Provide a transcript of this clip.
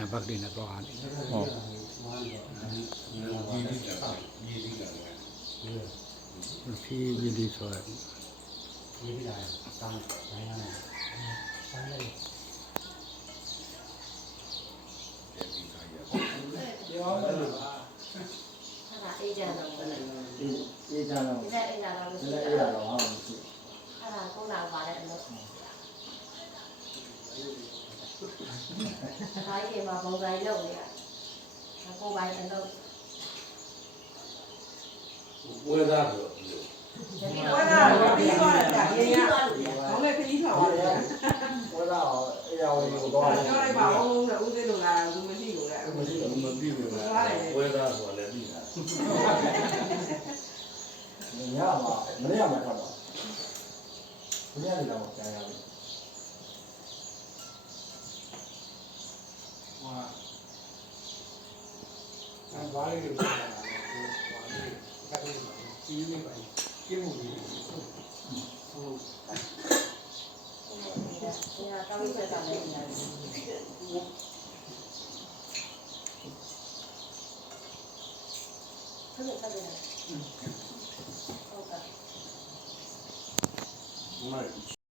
နံပါတ်လေးနဲ့သွားတယ်ဟုတ်ဖြည်းဖြည်းလေးဆိုရတယ်ရေးပြတာတောင်းတိုင်းရမယ်ဆန်းလေးပြောမယ်လို့ပါအဲ့ဒါအေးကြတော့ဘယ်လဲအေးကြတော့ဒီနေ့အေးကြတော့လို့ရှိ လည်း တယ် အေးရတော့ဟုတ်ပြီ အဲ့ဒါကိုလာပါတဲ့အလုပ်ဒါကြီးမှာပုံစံလုပ်နေရကိုပိုင်းအလုပ်ဝဲသားဆိုဒီလို ဝါလာပြီးသွားတာရေရခေါင်းနဲ့ခကြီးထောက်ရတယ် ဝဲတော့အေးရဝင်ကိုတော့ ပြောလိုက်ပါအောင်လို့ဦးသေးလို့လားဘူးမရှိလို့လား မရှိတော့ မပြီးဘူးလားဝဲသားဆိုတာလည်းပြီးတာ ညမှာမနေ့ကမှထွက်တော့ဘယ်ရည်တော့ကြာရပြီဟာအဲ့ဘာလေးကိုပြောတာလဲဟိုဘာလေးကတည်းကကြီးနေပါကျင်းမှုလေးဟုတ်ဒီဟာတောင်းချက်တာလည်းနေရတယ်ဟုတ်ကဲ့ဟုတ်ကဲ့ဟုတ်ကဲ့ မိုက်